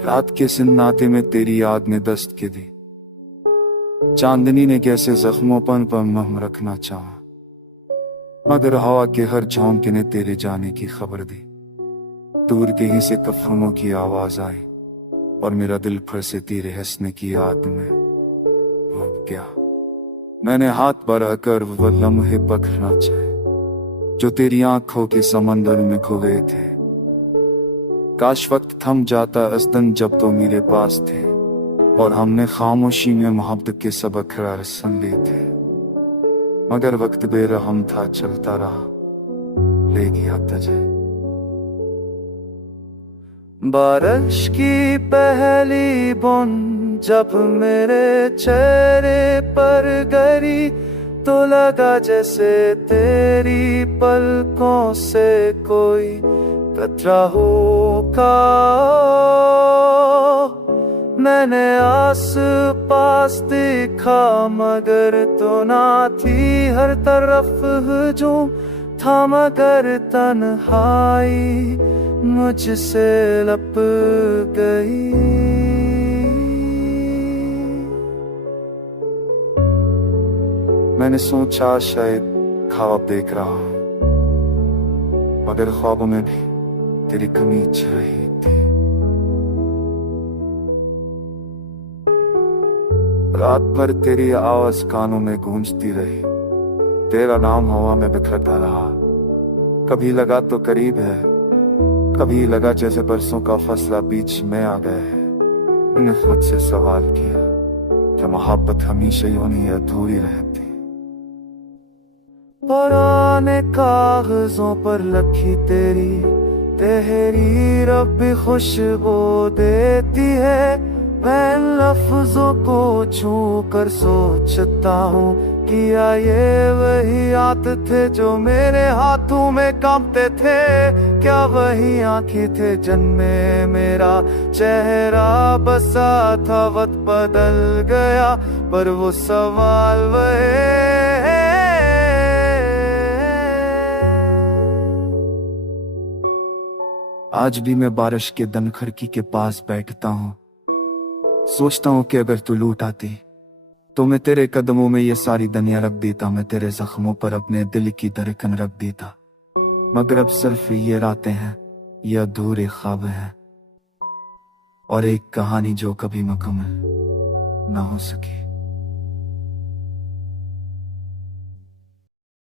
रात के सन्नाटे में तेरी याद ने दस्त के दी। चांदनी ने कैसे जख्मों पर मरहम रखना चाहा, मगर हवा के हर झोंके ने तेरे जाने की खबर दी। दूर कहीं से कफनों की आवाज आई और मेरा दिल फिर से तेरे हंसने की याद में डूब गया। मैंने हाथ बढ़ाकर वो लम्हे पकड़ना चाहे जो तेरी आंखों के समंदर में खो गए थे। काश वक्त थम जाता अस्तन जब तो मेरे पास थे और हमने खामोशी में मोहब्बत के सबक सुन लिए थे। मगर वक्त बेरहम था, चलता रहा, ले गया तुझे। बारिश की पहली बूंद जब मेरे चेहरे पर गिरी तो लगा जैसे तेरी पलकों से कोई कतरा होगा। मैंने आस पास देखा मगर तो ना थी, हर तरफ हजूम था मगर तन्हाई मुझसे लप गई। मैंने सोचा शायद ख्वाब देख रहा हूं, मगर ख्वाबों में भी तेरी कमी छह रही थी। रात भर तेरी आवाज कानों में गूंजती रही, तेरा नाम हवा में बिखरता रहा। कभी लगा तो करीब है, कभी लगा जैसे बरसों का फसला बीच में आ गया है। मैंने खुद से सवाल किया, क्या मोहब्बत हमेशा यूं ही अधूरी रहती? पुराने कागजों पर लिखी तेरी तहरीर अब भी खुशबू देती है। मैं लफ्जों को छू कर सोचता हूँ, किया ये वही हाथ थे जो मेरे हाथों में कांपते थे? क्या वही आंखें थे जिनमें मेरा चेहरा बसा था? वक्त बदल गया पर वो सवाल वही। आज भी मैं बारिश के दिन खिड़की के पास बैठता हूँ, सोचता हूँ कि अगर तू लौट आती तो मैं तेरे कदमों में ये सारी दुनिया रख देता। मैं तेरे जख्मों पर अपने दिल की धड़कन रख देता। मगर अब सिर्फ ये रातें हैं, ये अधूरे ख्वाब हैं और एक कहानी जो कभी मुकम्मल ना हो सकी।